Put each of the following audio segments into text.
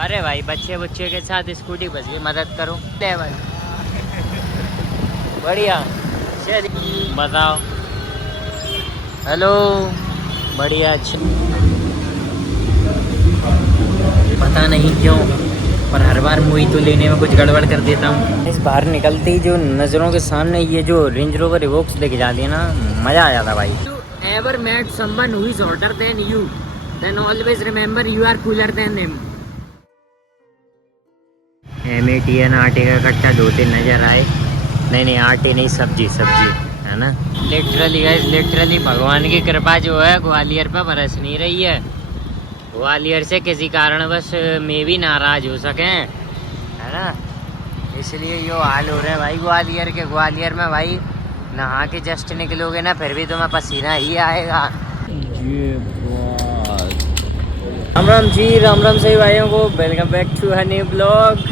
अरे भाई बच्चे बच्चे के साथ स्कूटी बस गई, मदद करो। ले भाई बढ़िया। चलिए बताओ। हेलो बढ़िया। अच्छा पता नहीं क्यों पर हर बार मूवी तो लेने में कुछ गड़बड़ कर देता हूँ। इस बाहर निकलते ही जो नज़रों के सामने ये जो रेंज रोवर इवोक्स लेके जाती है ना, मज़ा आ जाता भाई। You ever met someone who is hotter than you? Then always remember you are cooler than them. MATN आटे का कट्टा धोते नजर आए। नहीं आटे नहीं, सब्जी है ना। लिटरली गाइस, लिटरली भगवान की कृपा जो है ग्वालियर पर बरस नहीं रही है। ग्वालियर से किसी कारणवश मैं भी नाराज हो सके, है ना, इसलिए यो हाल हो रहे हैं भाई ग्वालियर के। ग्वालियर में भाई नहा के जस्ट निकलोगे ना फिर भी तुम्हें पसीना ही आएगा। ये राम राम जी, राम राम सही भाइयों को, वेलकम बैक टू हर न्यू ब्लॉग।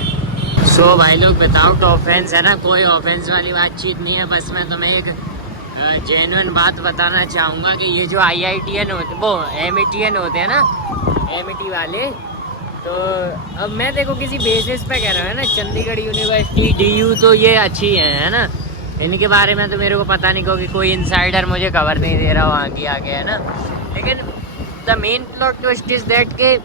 सो भाई लोग बताओ तो ऑफेंस है ना, कोई ऑफेंस वाली बातचीत नहीं है, बस मैं तुम्हें एक जेन्युइन बात बताना चाहूँगा कि ये जो IITN होते, वो MATN होते हैं ना, MAT वाले, तो अब मैं देखो किसी बेसिस पे कह रहा हूँ ना, चंडीगढ़ यूनिवर्सिटी DU तो ये अच्छी है ना, इनके बारे में तो मेरे को पता नहीं, क्योंकि कोई इनसाइडर मुझे खबर नहीं दे रहा वहाँ की आगे, है ना। लेकिन the main plot twist is that के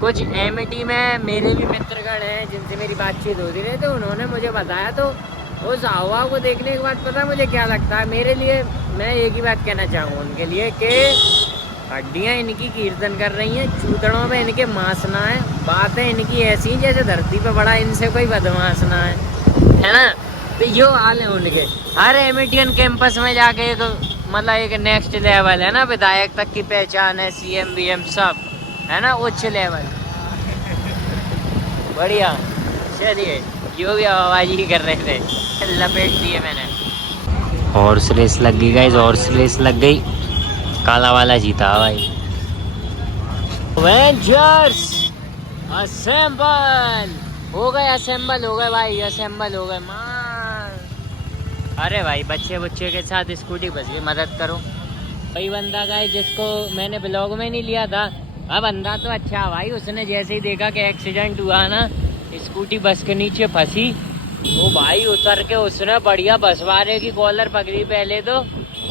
कुछ MAT में मेरे भी मित्रगण हैं जिनसे मेरी बातचीत होती रही, तो उन्होंने मुझे बताया, तो उस हवा को देखने के बाद पता मुझे क्या लगता है, मेरे लिए मैं एक ही बात कहना चाहूँगा उनके लिए कि हड्डियाँ इनकी कीर्तन कर रही हैं, चूतड़ों में इनके मांस ना है, बातें इनकी ऐसी जैसे धरती पे बड़ा इनसे कोई बदमाश ना है ना। तो यो हाल है उनके। हर MATN कैंपस में जाके एक मतलब एक नेक्स्ट लेवल है ना, विधायक तक की पहचान है, CM BM सब है ना, उच्च लेवल। बढ़िया। चलिए जो भी आवाज ही कर रहे थे लपेट दिए मैंने। हॉर्स रेस लग गई गाइस, हॉर्स रेस लग गई, काला वाला जीता भाई। एवेंजर्स असेंबल हो गए, असेंबल हो गए भाई, असेंबल हो गए मार। अरे भाई बच्चे बच्चे के साथ स्कूटी बस गई, मदद करो। वही बंदा गाइस जिसको मैंने ब्लॉग में नहीं लिया था, अब बंदा तो अच्छा भाई, उसने जैसे ही देखा कि एक्सीडेंट हुआ ना, स्कूटी बस के नीचे फंसी, वो भाई उतर के उसने बढ़िया बस वाले की कॉलर पकड़ी पहले तो,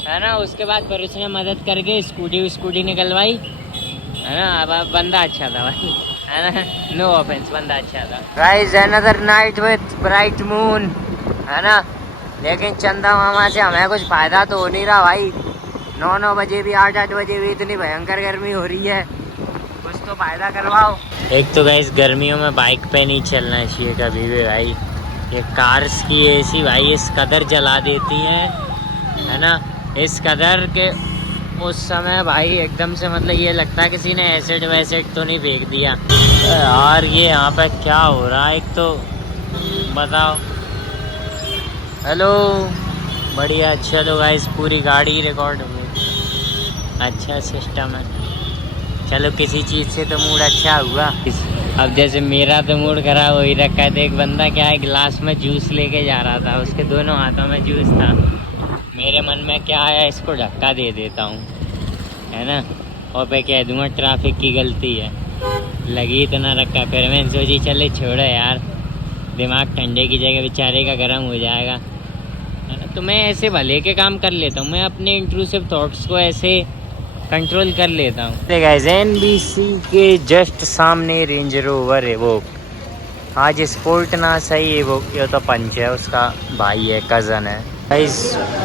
है ना, उसके बाद फिर उसने मदद करके स्कूटी निकलवाई, है ना। अब बंदा अच्छा था भाई, है ना, नो ऑफेंस, बंदा अच्छा था। Guys another night with bright moon, है ना, लेकिन चंदा मामा से हमें कुछ फायदा तो हो नहीं रहा भाई। 9 बजे भी 8 बजे भी इतनी भयंकर गर्मी हो रही है, कुछ तो फायदा करवाओ। एक तो गाइस गर्मियों में बाइक पे नहीं चलना चाहिए कभी भी भाई, ये कार्स की AC भाई इस कदर जला देती है ना, इस कदर के उस समय भाई एकदम से मतलब ये लगता है किसी ने एसिड वैसिड तो नहीं फेंक दिया यार। ये यहाँ पे क्या हो रहा है, एक तो बताओ। हेलो बढ़िया। चलो गाइस पूरी गाड़ी रिकॉर्ड हो गई, अच्छा सिस्टम है। चलो किसी चीज़ से तो मूड अच्छा हुआ। अब जैसे मेरा तो मूड खराब हो ही रखा है, तो एक बंदा क्या है गिलास में जूस लेके जा रहा था, उसके दोनों हाथों में जूस था, मेरे मन में क्या आया, इसको धक्का दे देता हूँ, है ना, और पे कह दूँगा ट्रैफिक की गलती है, लगी इतना रखा। फिर मैंने सोची चले छोड़ो यार, दिमाग ठंडे की जगह बेचारे का गर्म हो जाएगा, है ना। तो मैं ऐसे भले के काम कर लेता हूँ, मैं अपने इंट्रूसिव थॉट्स को ऐसे कंट्रोल कर लेता हूँ। गाइस NBC के जस्ट सामने रेंज रोवर है वो, आज स्पोर्ट ना सही है वो, ये तो पंच है, उसका भाई है, कज़न है। गाइस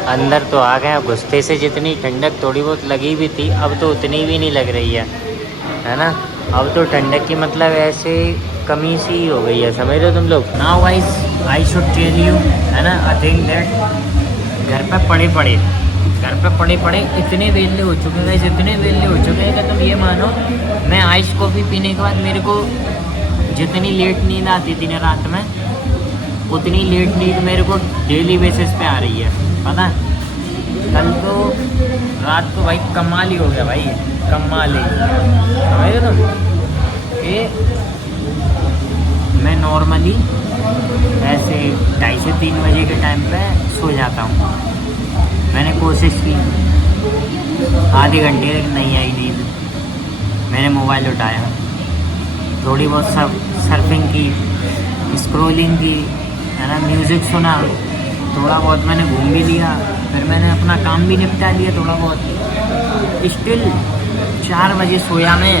अंदर तो आ गए, घुसते से जितनी ठंडक थोड़ी बहुत लगी भी थी, अब तो उतनी भी नहीं लग रही है ना। अब तो ठंडक की मतलब ऐसे कमी सी हो गई है, समझ रहे हो तुम लोग। Now guys I should tell you, है ना, आई थिंक दैट घर पे पड़े इतने वेले हो चुके हैं, इतने वेले हो चुके हैं कि तुम ये मानो, मैं आइस कॉफ़ी पीने के बाद मेरे को जितनी लेट नींद आती थी ना रात में, उतनी लेट नींद मेरे को डेली बेसिस पे आ रही है, पता है। कल तो रात को भाई कमाल ही हो गया भाई, कमाल ही, समझ तुम कि मैं नॉर्मली ऐसे 2:30 से 3 बजे के टाइम पे सो जाता हूँ। मैंने कोशिश की आधे घंटे नहीं आई नींद, मैंने मोबाइल उठाया, थोड़ी बहुत सब सर्फिंग की, स्क्रॉलिंग की, है ना, म्यूज़िक सुना, थोड़ा बहुत मैंने घूम भी लिया, फिर मैंने अपना काम भी निपटा लिया थोड़ा बहुत। स्टिल 4 बजे सोया मैं,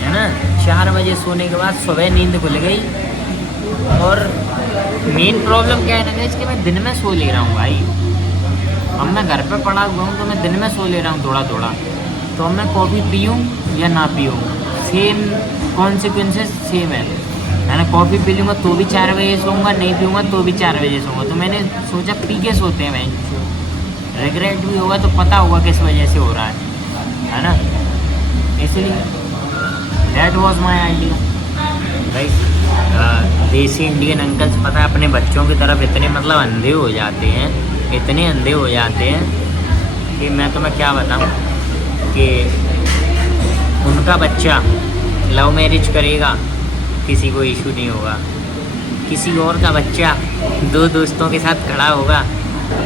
है ना। 4 बजे सोने के बाद सुबह नींद खुल गई। और मेन प्रॉब्लम क्या है ना गाइस कि मैं दिन में सो ले रहा हूँ भाई। अब मैं घर पे पड़ा हुआ हूँ तो मैं दिन में सो ले रहा हूँ थोड़ा थोड़ा। तो अब मैं कॉफ़ी पीऊँ या ना पीऊँ, सेम कॉन्सिक्वेंसेस सेम है ना। कॉफ़ी पी लूँगा तो भी 4 बजे सोऊंगा, नहीं पीऊँगा तो भी 4 बजे सोऊंगा। तो मैंने सोचा पी के सोते हैं भाई, रिग्रेट भी होगा तो पता होगा किस वजह से हो रहा है ना। इसलिए दैट वाज माय आइडिया भाई। देसी इंडियन अंकल्स पता है अपने बच्चों की तरफ इतने मतलब अंधे हो जाते हैं, इतने अंधे हो जाते हैं कि मैं तुम्हें क्या बताऊं कि उनका बच्चा लव मैरिज करेगा, किसी को इशू नहीं होगा। किसी और का बच्चा 2 दोस्तों के साथ खड़ा होगा,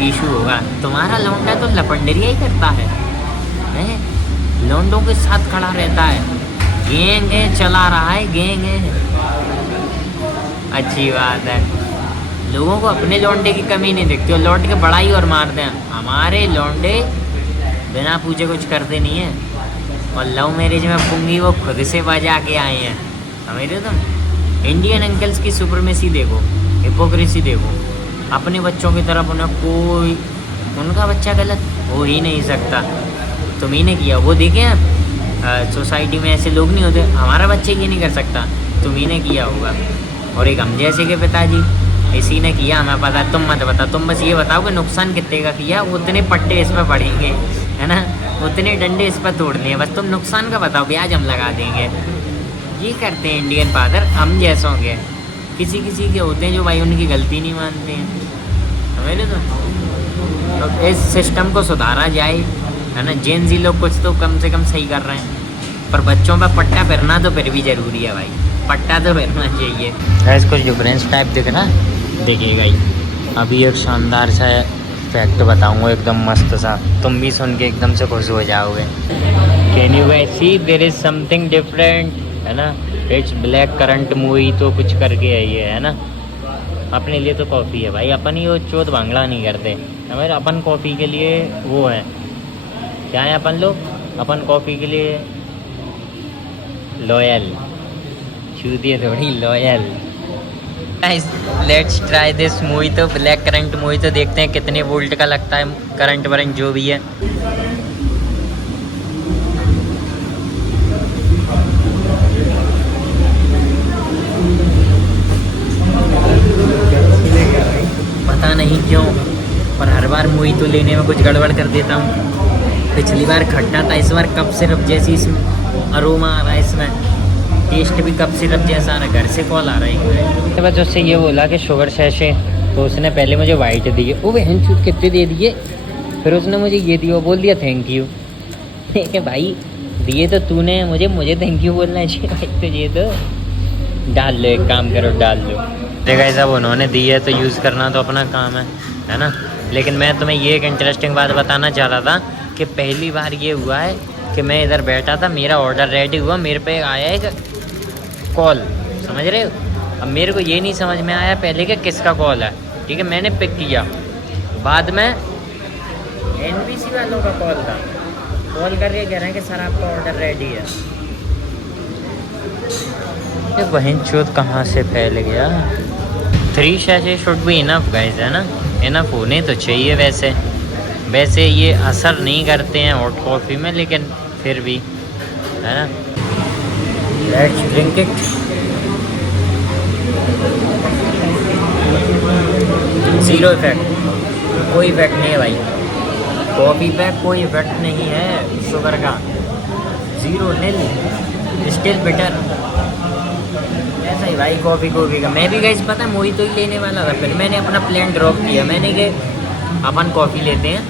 इशू होगा। तुम्हारा लौंडा तो लपंडरिया ही करता है, लौंडों के साथ खड़ा रहता है, गैंग है चला रहा है, गैंग है। अच्छी बात है, लोगों को अपने लौंडे की कमी नहीं दिखती और लौट के बड़ाई और मारते हैं। हमारे लौंडे बिना पूछे कुछ करते नहीं हैं। और लव मैरिज में पुंगी वो खुद से बजा के आए हैं। समझ तुम इंडियन अंकल्स की सुपरमेसी देखो, हिपोक्रेसी देखो। अपने बच्चों की तरफ उन्हें कोई, उनका बच्चा गलत हो ही नहीं सकता। तुम ही ने किया, वो देखें सोसाइटी में ऐसे लोग नहीं होते, हमारा बच्चे ये नहीं कर सकता, तुम ही ने किया होगा। और एक हम जैसे के पिताजी, इसी ने किया, हमें पता। तुम मत बता, तुम बस ये बताओ कि नुकसान कितने का किया, उतने पट्टे इस पर पड़ेंगे, है ना, उतने डंडे इस पर तोड़ने हैं। बस तुम नुकसान का बताओ, ब्याज हम लगा देंगे। ये करते हैं इंडियन फादर हम जैसों के। किसी किसी के होते हैं जो भाई उनकी गलती नहीं मानते हैं, समझ लो। तो इस सिस्टम को सुधारा जाए, है ना। जेन जी लोग कुछ तो कम से कम सही कर रहे हैं, पर बच्चों पर पट्टा फिरना तो फिर भी ज़रूरी है भाई, पट्टा तो फिरना चाहिए। गैस कुछ डिफरेंस टाइप दिख ना, देखिएगा ही। अभी एक शानदार सा फैक्ट बताऊंगा, एकदम मस्त सा, तुम भी सुन के एकदम से खुश हो जाओगे। Can you guys see there is something different, है ना। इट्स ब्लैक करंट मूवी तो कुछ करके है ये, है ना। अपने लिए तो कॉफ़ी है भाई, अपन ही वो चोट भांगड़ा नहीं करते हमारे। अपन कॉफ़ी के लिए वो है, क्या है अपन लोग, अपन कॉफ़ी के लिए लॉयल, चूतिए थोड़ी loyal. Let's try this mojito, black currant mojito. देखते हैं कितने वोल्ट का लगता है, करंट वरंट जो भी है। पता नहीं क्यों, पर हर बार मोहितो लेने में कुछ गड़बड़ कर देता हूँ। पिछली बार खट्टा था, इस बार कप सिरप जैसी इसमें अरोमा आ रहा है, इसमें टेस्ट भी कप सिरप जैसा आ रहा है। घर से कॉल आ रहा है, तो बस उससे ये बोला कि शुगर सैशे, तो उसने पहले मुझे वाइट दिए, वो बहन चूत कितने दे दिए, फिर उसने मुझे ये दिया, बोल दिया थैंक यू। ठीक है भाई, दिए तो तूने मुझे, मुझे थैंक यू बोलना चाहिए भाई, तुझे तो डाल लो, एक काम करो डाल लो। देखा सब उन्होंने दी है तो यूज़ करना तो अपना काम है ना। लेकिन मैं तुम्हें ये एक इंटरेस्टिंग बात बताना चाह रहा था कि पहली बार ये हुआ है कि मैं इधर बैठा था, मेरा ऑर्डर रेडी हुआ, मेरे पे आया एक कॉल, समझ रहे हो। अब मेरे को ये नहीं समझ में आया पहले कि किसका कॉल है, ठीक है। मैंने पिक किया, बाद में NBC वालों का कॉल था, कॉल करके कह रहे हैं कि सर आपका ऑर्डर रेडी है। ये बहन चोद कहाँ से फैल गया। 3 sachet should be enough guys, है ना, इनफ होने तो चाहिए। वैसे ये असर नहीं करते हैं हॉट कॉफ़ी में, लेकिन फिर भी, है ना। Let's drink it. Zero effect, कोई इफेक्ट नहीं है भाई, कॉफ़ी पे कोई इफेक्ट नहीं है शुगर का, ज़ीरो, नील, स्टिल बिटर। ऐसा ही भाई कॉफ़ी का। मैं भी गाइस पता है मोहितो ही लेने वाला था, फिर मैंने अपना प्लान ड्रॉप किया। मैंने कहा अपन कॉफ़ी लेते हैं।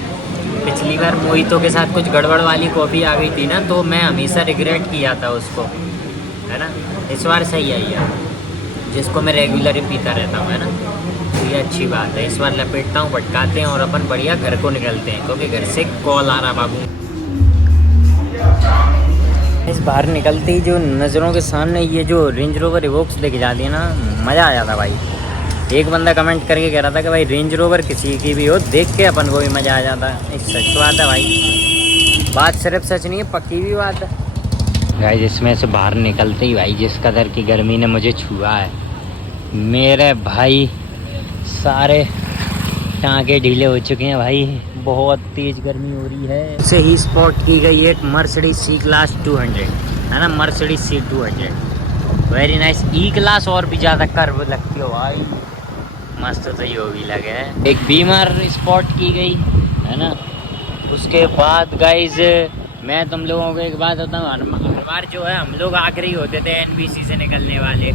पिछली बार मोहितो के साथ कुछ गड़बड़ वाली कॉफ़ी आ गई थी ना, तो मैं हमेशा रिग्रेट किया था उसको, है ना। इस बार सही आई है, जिसको मैं रेगुलर ही पीता रहता हूँ, है ना। तो ये अच्छी बात है। इस बार लपेटता हूँ, भटकाते हैं और अपन बढ़िया घर को निकलते हैं, क्योंकि घर से कॉल आ रहा बाबू। इस बाहर निकलते ही जो नज़रों के सामने ये जो रेंज रोवर इवोक्स लेके जाती है ना, मज़ा आ जाता भाई। एक बंदा कमेंट करके कह रहा था कि भाई रेंज रोवर किसी की भी हो देख के अपन को भी मज़ा आ जाता है। एक सच बात है भाई, बात सिर्फ सच नहीं है, पक्की भी बात है। गाइस इसमें से बाहर निकलते ही भाई जिस कदर की गर्मी ने मुझे छुआ है, मेरे भाई सारे टाँके ढीले हो चुके हैं भाई, बहुत तेज़ गर्मी हो रही है। इसे ही स्पॉट की गई एक मर्सिडीज सी क्लास 200 है ना, मर्सिडीज सी 200 वेरी नाइस। ई क्लास और भी ज़्यादा कर्व लगती हो भाई, मस्त तो ये भी लगे है। एक बीमर स्पॉट की गई है ना। उसके बाद गाइज मैं तुम लोगों को एक बात बताऊँ, हर बार जो है हम लोग आखिरी होते थे NBC से निकलने वाले,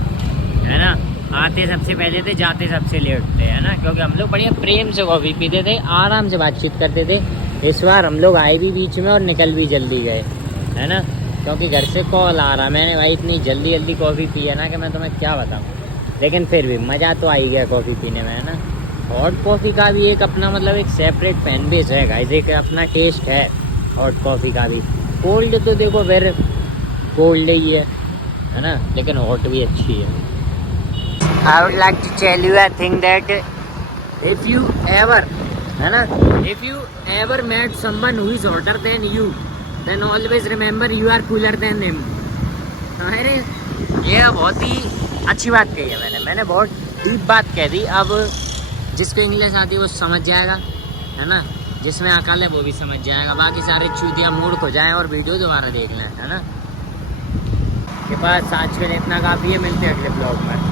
है ना। आते सबसे पहले थे, जाते सबसे लेट थे, है ना, क्योंकि हम लोग बढ़िया प्रेम से कॉफ़ी पीते थे, आराम से बातचीत करते थे। इस बार हम लोग आए भी बीच में और निकल भी जल्दी गए, है ना, क्योंकि घर से कॉल आ रहा। मैंने भाई इतनी जल्दी जल्दी कॉफ़ी पी है ना कि मैं तुम्हें क्या बताऊँ, लेकिन फिर भी मज़ा तो आ ही गया कॉफ़ी पीने में, है ना। हॉट कॉफ़ी का भी एक अपना मतलब एक सेपरेट फैन बेस है गाइस, एक अपना टेस्ट है हॉट कॉफ़ी का भी। कोल्ड तो देखो फिर कोल्ड ही है ना, लेकिन हॉट भी अच्छी है। I would like to tell you a thing that if you ever, है ना, if you ever met someone who is hotter than you, then always remember you are cooler than him। अरे ये बहुत ही अच्छी बात कही है मैंने बहुत डीप बात कह दी। अब जिसको इंग्लिश आती है वो समझ जाएगा, है ना, जिसमें अकल है वो भी समझ जाएगा। बाकी सारे चूतिया मूर्ख हो जाएं और वीडियो दोबारा देख लें, है ना। के पास आज के लिए इतना काफ़ी है, मिलते हैं अगले ब्लॉग में।